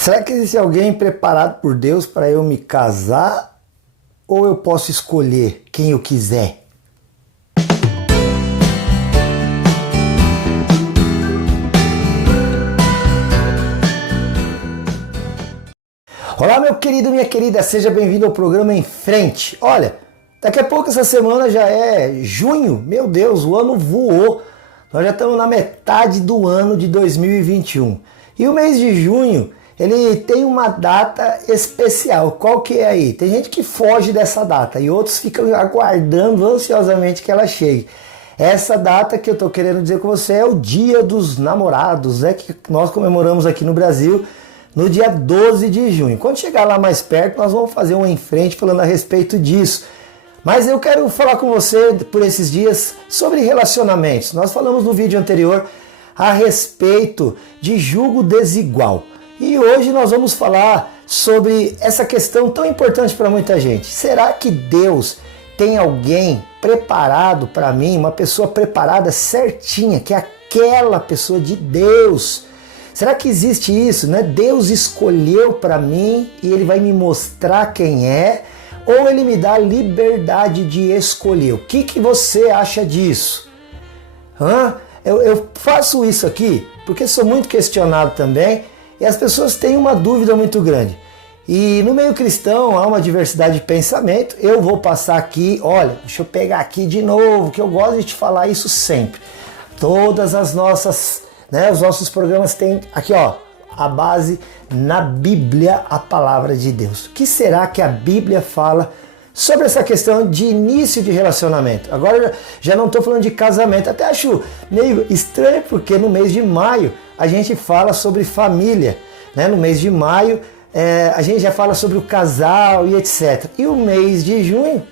Será que existe alguém preparado por Deus para eu me casar? Ou eu posso escolher quem eu quiser? Olá, meu querido, minha querida, seja bem-vindo ao programa Em Frente. Olha, daqui a pouco essa semana já é junho, meu Deus, o ano voou. Nós já estamos na metade do ano de 2021. E o mês de junho, ele tem uma data especial. Qual que é aí? Tem gente que foge dessa data e outros ficam aguardando ansiosamente que ela chegue. Essa data que eu estou querendo dizer com você é o Dia dos Namorados, que nós comemoramos aqui no Brasil no dia 12 de junho. Quando chegar lá mais perto, nós vamos fazer um Em Frente falando a respeito disso. Mas eu quero falar com você por esses dias sobre relacionamentos. Nós falamos no vídeo anterior a respeito de julgo desigual. E hoje nós vamos falar sobre essa questão tão importante para muita gente. Será que Deus tem alguém preparado para mim, uma pessoa preparada certinha, que é aquela pessoa de Deus? Será que existe isso, né? Deus escolheu para mim e Ele vai me mostrar quem é, ou Ele me dá liberdade de escolher? O que você acha disso? Eu faço isso aqui porque sou muito questionado também e as pessoas têm uma dúvida muito grande. E no meio cristão há uma diversidade de pensamento. Eu vou passar aqui, olha, deixa eu pegar aqui de novo, que eu gosto de te falar isso sempre. Todas as nossas... os nossos programas têm aqui, a base na Bíblia, a palavra de Deus. O que será que a Bíblia fala sobre essa questão de início de relacionamento? Agora já não estou falando de casamento, até acho meio estranho porque no mês de maio a gente fala sobre família, né? No mês de maio a gente já fala sobre o casal e etc. E o mês de junho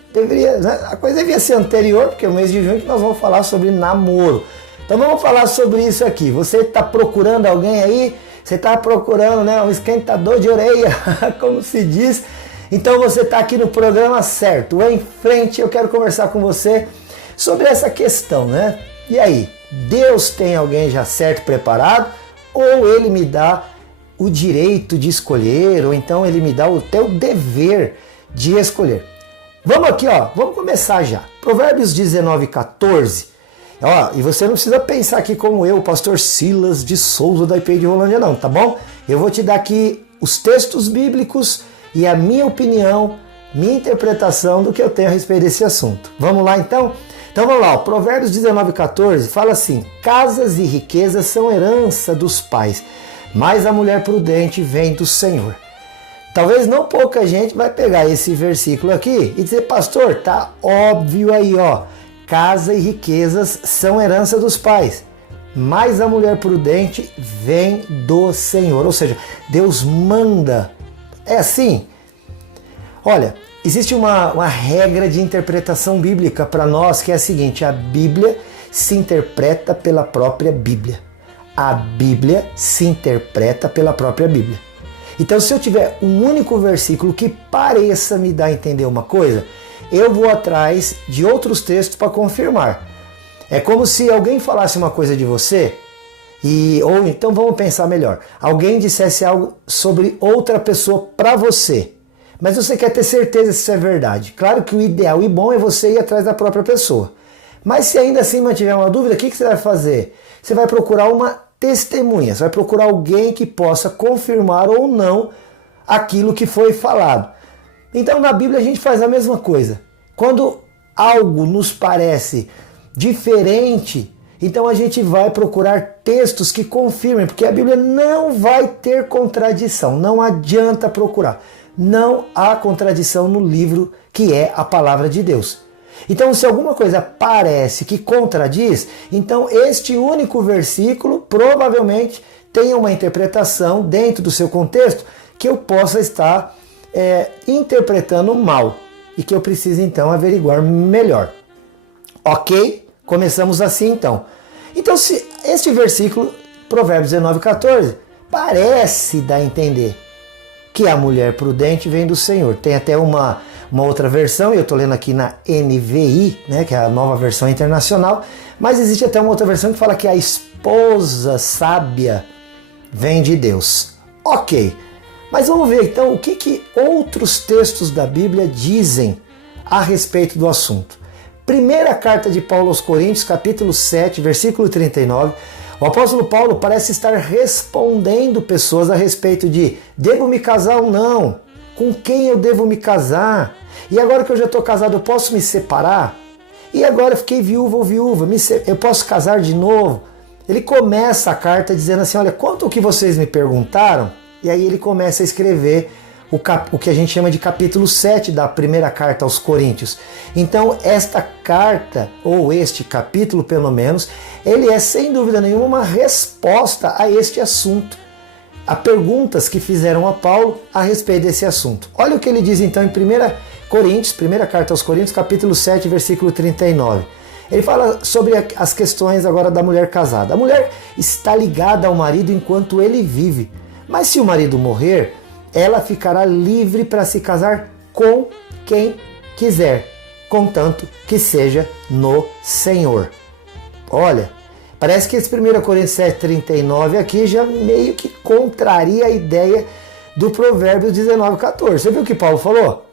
a coisa devia ser anterior, porque é o mês de junho que nós vamos falar sobre namoro. Então vamos falar sobre isso aqui. Você está procurando alguém aí? Você está procurando um esquentador de orelha, como se diz? Então você está aqui no programa certo. Em Frente, eu quero conversar com você sobre essa questão, né? E aí, Deus tem alguém já certo, preparado? Ou Ele me dá o direito de escolher? Ou então Ele me dá o teu dever de escolher? Vamos aqui, vamos começar já. Provérbios 19:14. E você não precisa pensar aqui como eu, o pastor Silas de Souza da IPI de Rolândia não, tá bom? Eu vou te dar aqui os textos bíblicos e a minha opinião, minha interpretação do que eu tenho a respeito desse assunto. Vamos lá então? Então vamos lá, Provérbios 19:14 fala assim: casas e riquezas são herança dos pais, mas a mulher prudente vem do Senhor. Talvez não pouca gente vai pegar esse versículo aqui e dizer, pastor, tá óbvio aí, casa e riquezas são herança dos pais, mas a mulher prudente vem do Senhor. Ou seja, Deus manda. É assim? Olha, existe uma regra de interpretação bíblica para nós que é a seguinte: a Bíblia se interpreta pela própria Bíblia. A Bíblia se interpreta pela própria Bíblia. Então, se eu tiver um único versículo que pareça me dar a entender uma coisa, eu vou atrás de outros textos para confirmar. É como se alguém falasse uma coisa de você, ou então vamos pensar melhor, alguém dissesse algo sobre outra pessoa para você, mas você quer ter certeza se isso é verdade. Claro que o ideal e bom é você ir atrás da própria pessoa. Mas se ainda assim mantiver uma dúvida, o que você vai fazer? Você vai procurar uma testemunha, você vai procurar alguém que possa confirmar ou não aquilo que foi falado. Então na Bíblia a gente faz a mesma coisa. Quando algo nos parece diferente, então a gente vai procurar textos que confirmem, porque a Bíblia não vai ter contradição, não adianta procurar. Não há contradição no livro que é a palavra de Deus. Então se alguma coisa parece que contradiz, então este único versículo provavelmente tem uma interpretação dentro do seu contexto que eu possa estar interpretando mal e que eu preciso então averiguar melhor. Ok? Começamos assim então. Então se este versículo, Provérbios 19:14, parece dar a entender que a mulher prudente vem do Senhor. Tem até uma outra versão, e eu estou lendo aqui na NVI, que é a nova versão internacional, mas existe até uma outra versão que fala que a esposa sábia vem de Deus. Ok, Mas vamos ver então o que outros textos da Bíblia dizem a respeito do assunto. Primeira carta de Paulo aos Coríntios, capítulo 7, versículo 39, o apóstolo Paulo parece estar respondendo pessoas a respeito de: devo me casar ou não? Com quem eu devo me casar? E agora que eu já estou casado, eu posso me separar? E agora eu fiquei viúva ou viúva, eu posso casar de novo? Ele começa a carta dizendo assim: olha, quanto ao que vocês me perguntaram, e aí ele começa a escrever o que a gente chama de capítulo 7 da primeira carta aos Coríntios. Então esta carta, ou este capítulo pelo menos, ele é sem dúvida nenhuma uma resposta a este assunto, a perguntas que fizeram a Paulo a respeito desse assunto. Olha o que ele diz então em 1 Coríntios, primeira carta aos Coríntios, capítulo 7, versículo 39. Ele fala sobre as questões agora da mulher casada. A mulher está ligada ao marido enquanto ele vive, mas se o marido morrer, ela ficará livre para se casar com quem quiser, contanto que seja no Senhor. Olha, parece que esse 1 Coríntios 7,39 aqui já meio que contraria a ideia do Provérbios 19,14. Você viu o que Paulo falou?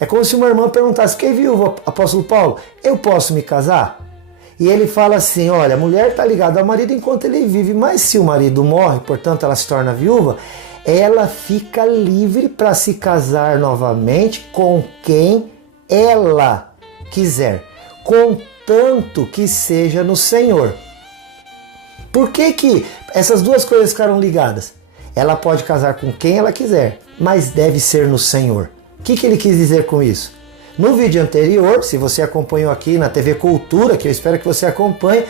É como se uma irmã perguntasse: fiquei viúvo, apóstolo Paulo, eu posso me casar? E ele fala assim: olha, a mulher está ligada ao marido enquanto ele vive, mas se o marido morre, portanto ela se torna viúva, ela fica livre para se casar novamente com quem ela quiser, contanto que seja no Senhor. Por que essas duas coisas ficaram ligadas? Ela pode casar com quem ela quiser, mas deve ser no Senhor. O que ele quis dizer com isso? No vídeo anterior, se você acompanhou aqui na TV Cultura, que eu espero que você acompanhe,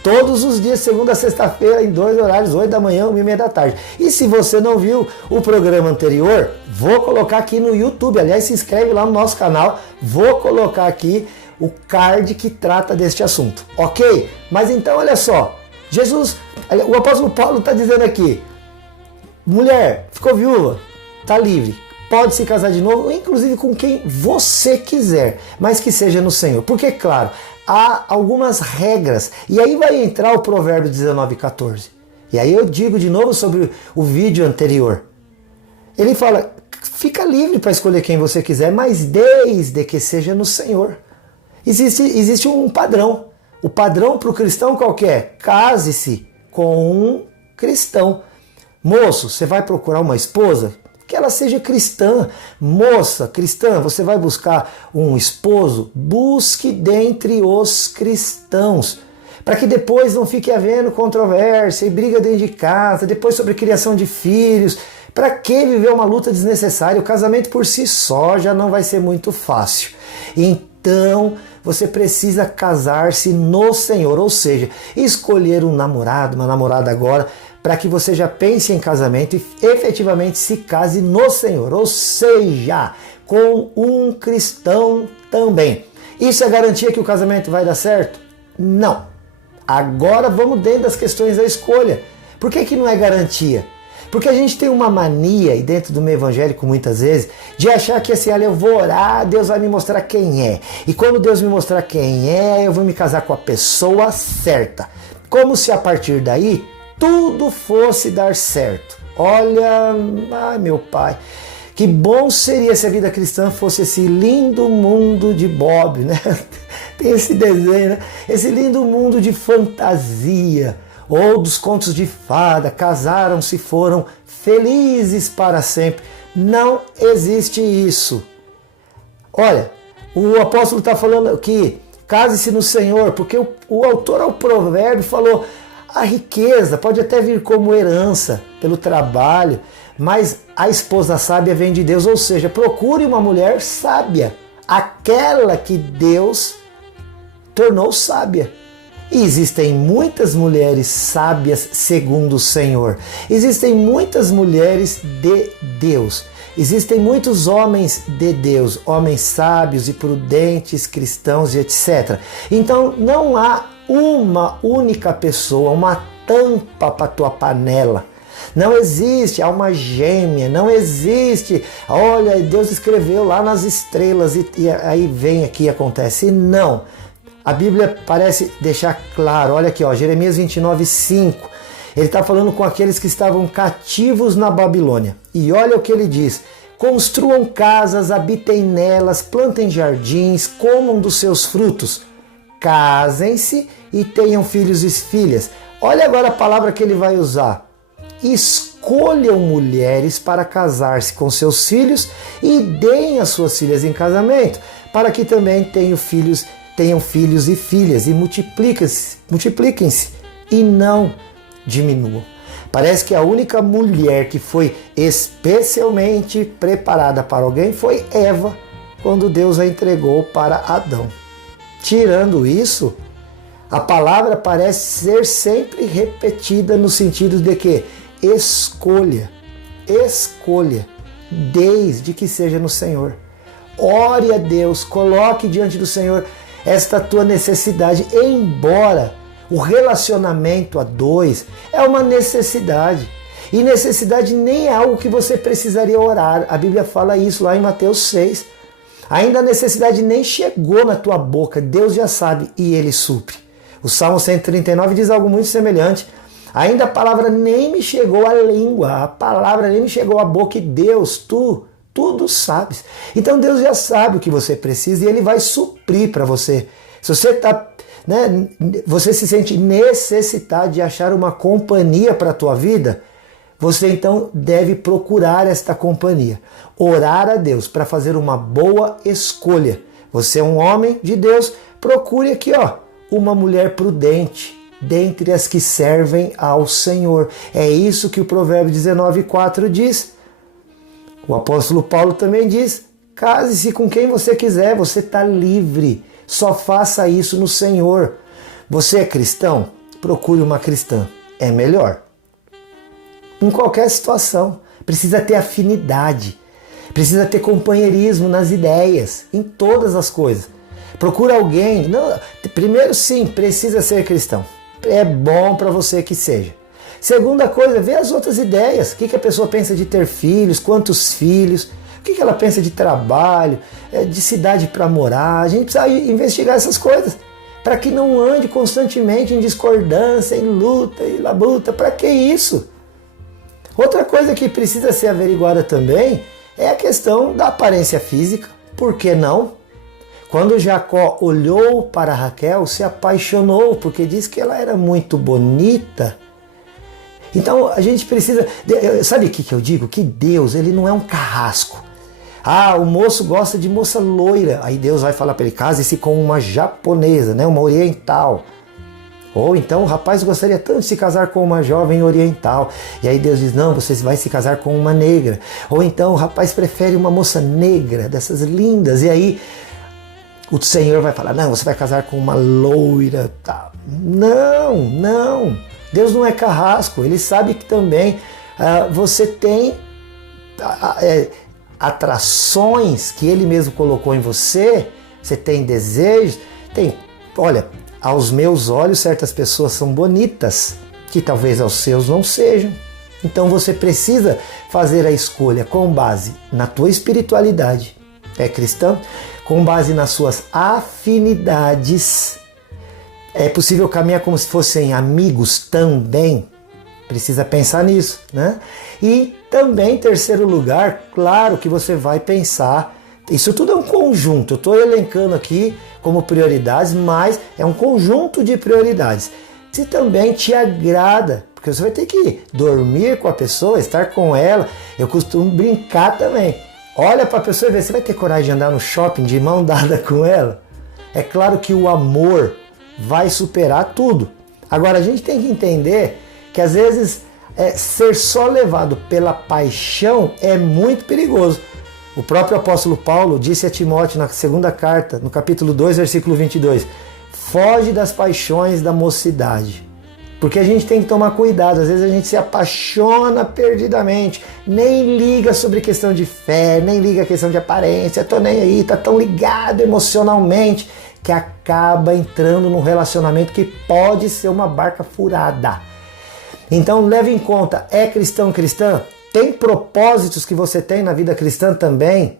todos os dias, segunda a sexta-feira, em 2 horários, 8 da manhã, 1h30 da tarde. E se você não viu o programa anterior, vou colocar aqui no YouTube. Aliás, se inscreve lá no nosso canal. Vou colocar aqui o card que trata deste assunto. Ok? Mas então, olha só. O apóstolo Paulo está dizendo aqui: mulher, ficou viúva, está livre. Pode se casar de novo, inclusive com quem você quiser, mas que seja no Senhor. Porque, claro, há algumas regras. E aí vai entrar o Provérbio 19,14. E aí eu digo de novo sobre o vídeo anterior. Ele fala: fica livre para escolher quem você quiser, mas desde que seja no Senhor. Existe um padrão. O padrão para o cristão qual que é? Case-se com um cristão. Moço, você vai procurar uma esposa? Que ela seja cristã. Moça cristã, você vai buscar um esposo? Busque dentre os cristãos, para que depois não fique havendo controvérsia e briga dentro de casa, depois sobre criação de filhos. Para que viver uma luta desnecessária? O casamento por si só já não vai ser muito fácil. Então você precisa casar-se no Senhor, ou seja, escolher um namorado, uma namorada agora, para que você já pense em casamento e efetivamente se case no Senhor, ou seja, com um cristão também. Isso é garantia que o casamento vai dar certo? Não. Agora vamos dentro das questões da escolha. Por que não é garantia? Porque a gente tem uma mania, e dentro do meio evangélico muitas vezes, de achar que assim, olha, eu vou orar, Deus vai me mostrar quem é. E quando Deus me mostrar quem é, eu vou me casar com a pessoa certa. Como se a partir daí tudo fosse dar certo. Olha, ai meu pai, que bom seria se a vida cristã fosse esse lindo mundo de Bob, né? Tem esse desenho, né? Esse lindo mundo de fantasia, ou dos contos de fada, casaram-se, foram felizes para sempre. Não existe isso. Olha, o apóstolo está falando que case-se no Senhor, porque o autor ao provérbio falou: a riqueza pode até vir como herança pelo trabalho, mas a esposa sábia vem de Deus, ou seja, procure uma mulher sábia, aquela que Deus tornou sábia. E existem muitas mulheres sábias segundo o Senhor. Existem muitas mulheres de Deus. Existem muitos homens de Deus, homens sábios e prudentes, cristãos e etc. Então não há uma única pessoa, uma tampa para tua panela. Não existe alma gêmea, não existe, olha, Deus escreveu lá nas estrelas e aí vem aqui e acontece. Não. A Bíblia parece deixar claro, olha aqui, ó, Jeremias 29:5. Ele está falando com aqueles que estavam cativos na Babilônia. E olha o que ele diz: construam casas, habitem nelas, plantem jardins, comam dos seus frutos, casem-se e tenham filhos e filhas. Olha agora a palavra que ele vai usar: escolham mulheres para casar-se com seus filhos e deem as suas filhas em casamento, para que também tenham filhos e filhas, e multipliquem-se e não diminuam. Parece que a única mulher que foi especialmente preparada para alguém foi Eva, quando Deus a entregou para Adão. Tirando isso, a palavra parece ser sempre repetida no sentido de que escolha, desde que seja no Senhor. Ore a Deus, coloque diante do Senhor esta tua necessidade, embora o relacionamento a dois é uma necessidade. E necessidade nem é algo que você precisaria orar. A Bíblia fala isso lá em Mateus 6. Ainda a necessidade nem chegou na tua boca, Deus já sabe e Ele supre. O Salmo 139 diz algo muito semelhante. Ainda a palavra nem me chegou à língua, a palavra nem me chegou à boca, e Deus, tu tudo sabes. Então Deus já sabe o que você precisa e Ele vai suprir para você. Se você você se sente necessitado de achar uma companhia para a tua vida, você então deve procurar esta companhia. Orar a Deus para fazer uma boa escolha. Você é um homem de Deus, procure aqui, uma mulher prudente dentre as que servem ao Senhor. É isso que o Provérbio 19:4 diz. O apóstolo Paulo também diz: case-se com quem você quiser, você está livre. Só faça isso no Senhor. Você é cristão? Procure uma cristã. É melhor. Em qualquer situação. Precisa ter afinidade. Precisa ter companheirismo nas ideias. Em todas as coisas. Procura alguém. Não, primeiro, sim, precisa ser cristão. É bom para você que seja. Segunda coisa, vê as outras ideias. O que a pessoa pensa de ter filhos, quantos filhos, o que ela pensa de trabalho, de cidade para morar. A gente precisa investigar essas coisas, para que não ande constantemente em discordância, em luta e labuta. Para que isso? Outra coisa que precisa ser averiguada também é a questão da aparência física. Por que não? Quando Jacó olhou para Raquel, se apaixonou, porque diz que ela era muito bonita. Então a gente precisa... Sabe o que eu digo? Que Deus, Ele não é um carrasco. O moço gosta de moça loira. Aí Deus vai falar para ele: case-se com uma japonesa, uma oriental. Ou então o rapaz gostaria tanto de se casar com uma jovem oriental. E aí Deus diz: não, você vai se casar com uma negra. Ou então o rapaz prefere uma moça negra, dessas lindas. E aí o Senhor vai falar: não, você vai casar com uma loira. Não. Deus não é carrasco. Ele sabe que também você tem atrações que Ele mesmo colocou em você. Você tem desejos. Olha, aos meus olhos certas pessoas são bonitas, que talvez aos seus não sejam. Então você precisa fazer a escolha com base na tua espiritualidade. É cristão? Com base nas suas afinidades. É possível caminhar como se fossem amigos também? Precisa pensar nisso, né? E também, em terceiro lugar, claro que você vai pensar, isso tudo é um conjunto, eu estou elencando aqui como prioridades, mas é um conjunto de prioridades. Se também te agrada, porque você vai ter que dormir com a pessoa, estar com ela. Eu costumo brincar também. Olha para a pessoa e vê, você vai ter coragem de andar no shopping de mão dada com ela? É claro que o amor vai superar tudo. Agora a gente tem que entender que às vezes ser só levado pela paixão é muito perigoso. O próprio apóstolo Paulo disse a Timóteo na segunda carta, no capítulo 2, versículo 22, foge das paixões da mocidade. Porque a gente tem que tomar cuidado, às vezes a gente se apaixona perdidamente, nem liga sobre questão de fé, nem liga a questão de aparência, tô nem aí, tá tão ligado emocionalmente, que acaba entrando num relacionamento que pode ser uma barca furada. Então leve em conta, é cristão, cristã? Tem propósitos que você tem na vida cristã também?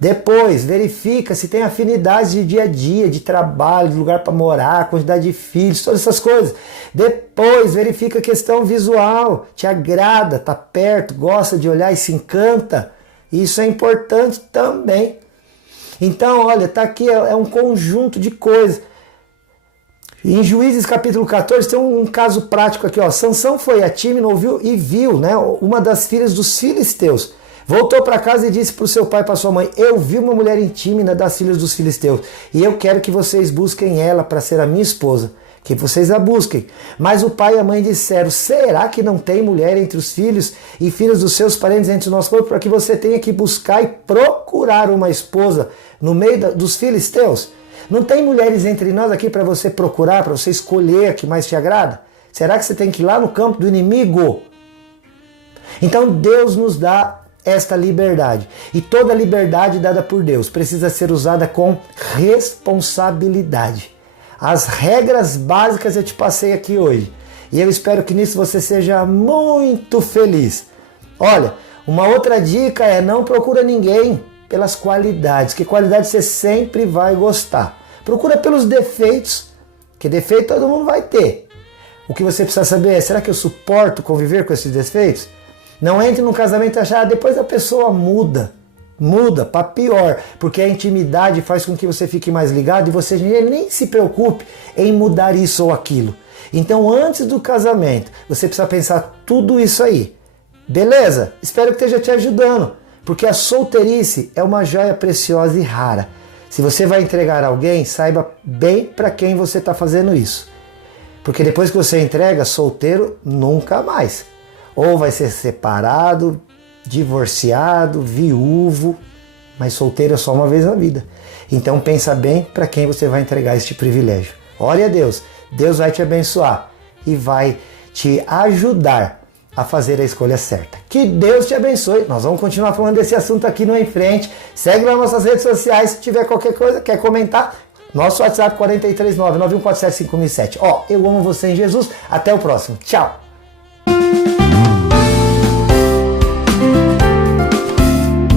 Depois, verifica se tem afinidade de dia a dia, de trabalho, de lugar para morar, quantidade de filhos, todas essas coisas. Depois, verifica a questão visual, te agrada, tá perto, gosta de olhar e se encanta. Isso é importante também. Então, olha, tá aqui, é um conjunto de coisas. Em Juízes capítulo 14 tem um caso prático aqui, ó. Sansão foi a Tímina, ouviu e viu, né, uma das filhas dos filisteus. Voltou para casa e disse para o seu pai e para sua mãe: eu vi uma mulher em Tímina das filhas dos filisteus e eu quero que vocês busquem ela para ser a minha esposa. Que vocês a busquem. Mas o pai e a mãe disseram: será que não tem mulher entre os filhos e filhas dos seus parentes entre o nosso povo, para que você tenha que buscar e procurar uma esposa no meio dos filisteus? Não tem mulheres entre nós aqui para você procurar, para você escolher a que mais te agrada? Será que você tem que ir lá no campo do inimigo? Então Deus nos dá esta liberdade. E toda liberdade dada por Deus precisa ser usada com responsabilidade. As regras básicas eu te passei aqui hoje. E eu espero que nisso você seja muito feliz. Olha, uma outra dica é: não procura ninguém pelas qualidades, que qualidade você sempre vai gostar. Procura pelos defeitos, que defeito todo mundo vai ter. O que você precisa saber é: será que eu suporto conviver com esses defeitos? Não entre num casamento e achar, depois a pessoa muda para pior, porque a intimidade faz com que você fique mais ligado e você nem se preocupe em mudar isso ou aquilo. Então, antes do casamento, você precisa pensar tudo isso aí. Beleza? Espero que esteja te ajudando, porque a solteirice é uma joia preciosa e rara. Se você vai entregar alguém, saiba bem para quem você está fazendo isso. Porque depois que você entrega, solteiro nunca mais. Ou vai ser separado, divorciado, viúvo, mas solteiro é só uma vez na vida. Então pensa bem para quem você vai entregar este privilégio. Ore a Deus, Deus vai te abençoar e vai te ajudar a fazer a escolha certa. Que Deus te abençoe. Nós vamos continuar falando desse assunto aqui no Em Frente. Segue nas nossas redes sociais, se tiver qualquer coisa, quer comentar, nosso WhatsApp 439-9147-5007. Eu amo você em Jesus. Até o próximo. Tchau.